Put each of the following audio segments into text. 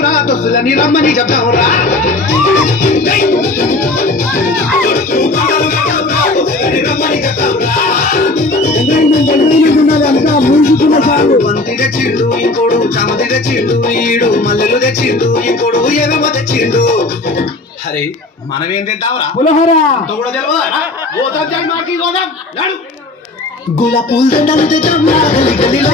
చెప్తావురా దొస్తులని రమ్మని చెప్తావురా బంతి తెచ్చిండు ఇంకోడు చమతి తెచ్చిండు ఈడు మల్లెలు తెచ్చిండు ఇంకోడు ఎగమ తెచ్చిండు అరే మనమేం తింటావురా కూడా తెలియదా మాకి గులా పూల దండలు తెద్దాం గలి గలిలో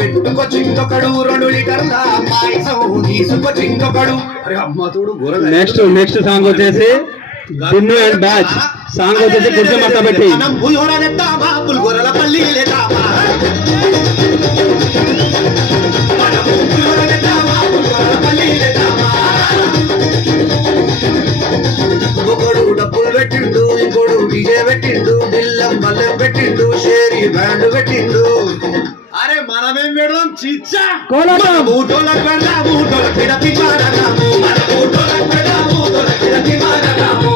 పెట్టుకొచ్చి ఇంకొకడు 2 లీటర్ల పాయసం తీసుకొచ్చి ఇంకొకడు అరే అమ్మ తోడు నెక్స్ట్ సాంగ్ వచ్చేసి దిన్ను అండ్ బ్యాచ్ సాంగ్ వచ్చేసి కుర్చీ మట్ట పెట్టి పులిగొరల పల్లి ఒకడు డబ్బులు పెట్టిండు ఇంకోడు డీజే పెట్టిండు బిల్లం బల్లెం పెట్టిండు షేరీ బ్యాండ్ పెట్టిండు అరే మనమేం పెడదాం చిచ్చా ఊటోలకు పెడదాము ఊటోలకు పిడపి మారదాము మన ఊటోలకు పెడదాము ఊటోలకు పిడపి మారదాము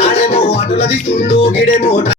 ఆడేమో అటులది గిడేమో